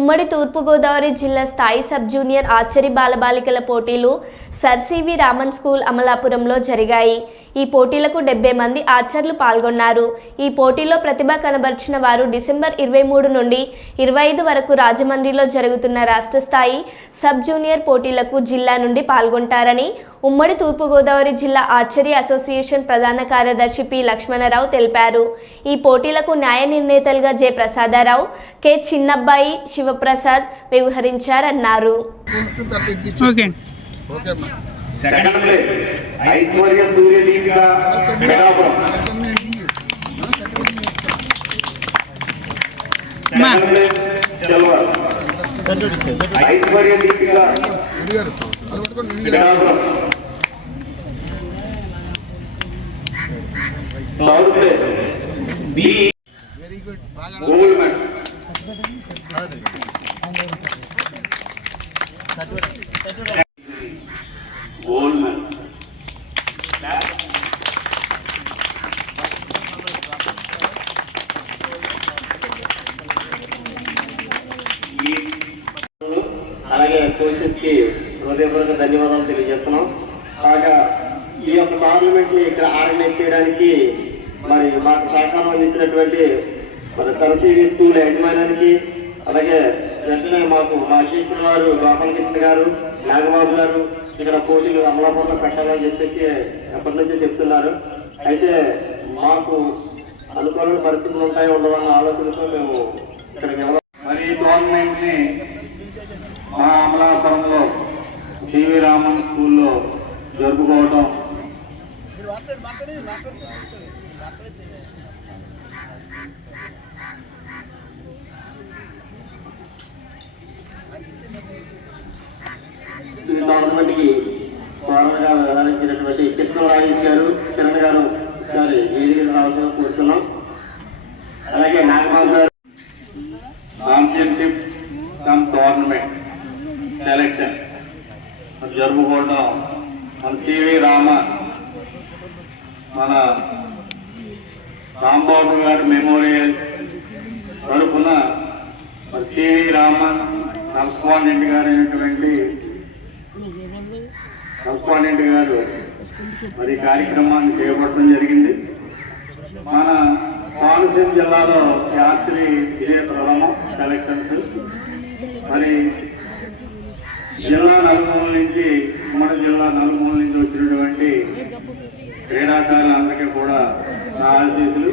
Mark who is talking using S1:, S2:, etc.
S1: ఉమ్మడి తూర్పుగోదావరి జిల్లా స్థాయి సబ్ జూనియర్ ఆర్చరీ బాలబాలికల పోటీలు సర్ సివి రామన్ స్కూల్ అమలాపురంలో జరిగాయి. ఈ పోటీలకు డెబ్బై మంది ఆర్చర్లు పాల్గొన్నారు. ఈ పోటీలో ప్రతిభ కనబర్చిన వారు డిసెంబర్ ఇరవై మూడు నుండి ఇరవై ఐదు వరకు రాజమండ్రిలో జరుగుతున్న రాష్ట్ర స్థాయి సబ్ జూనియర్ పోటీలకు జిల్లా నుండి పాల్గొంటారని ఉమ్మడి తూర్పుగోదావరి జిల్లా ఆర్చరీ అసోసియేషన్ ప్రధాన కార్యదర్శి పి లక్ష్మణరావు తెలిపారు. ఈ పోటీలకు న్యాయ నిర్ణేతలుగా J Prasadarao K చిన్నబ్బాయి Shiva Sivaprasad వ్యవహరించారన్నారు
S2: okay
S3: okay
S4: అలాగే కోచెస్ హృదయపూర్వక ధన్యవాదాలు తెలియజేస్తున్నాం. కాగా ఈ యొక్క పార్లమెంట్ని ఇక్కడ ఆర్గనైజ్ చేయడానికి మరి మాకు సహకారం అందించినటువంటి మన సరస్వతి స్కూల్ యజమానానికి అలాగే వెంటనే మాకు మా అధ్యక్షుల వారు గోపాలకృష్ణ గారు నాగబాబు గారు ఇక్కడ పోటీలు అమలాపూర్లో పెట్టాలని చెప్పేసి ఎప్పటి నుంచో చెప్తున్నారు. అయితే మాకు అనుకూల పరిస్థితులు ఉంటాయి ఉండవన్న ఆలోచనతో మేము ఇక్కడికి మరి గవర్నమెంట్ని మా అమలాపురంలో సివి రామన్ స్కూల్లో జరుపుకోవడం ఈ టోర్నమెంట్కి ఫార్మర్గా వ్యవహరించినటువంటి కృష్ణ రాజేష్ గారు కిరణ్ గారు గారి వేదిక రావాల్సిన కూర్చున్నాం. అలాగే నాగబాబు గారు ఛాంపియన్షిప్ కమ్ టోర్నమెంట్ సెలెక్షన్. జరుపుకోవడం మన టీవీ రామ మన రాంబాబు గారి మెమోరియల్ తరఫున మరి సివి రామన్ కరస్పాండెంట్ గారు అయినటువంటి కరస్పాండెంట్ గారు మరి కార్యక్రమాన్ని చేపట్టడం జరిగింది. మన కోనసీమ జిల్లాలో శాస్త్రి ఇదే ప్రథమం సెలక్షన్స్ మరి జిల్లా నలుమూల నుంచి ఉమ్మడి జిల్లా నలుమూల నుంచి వచ్చినటువంటి క్రీడాకారులందరికీ కూడా నా ఆశీస్సులు.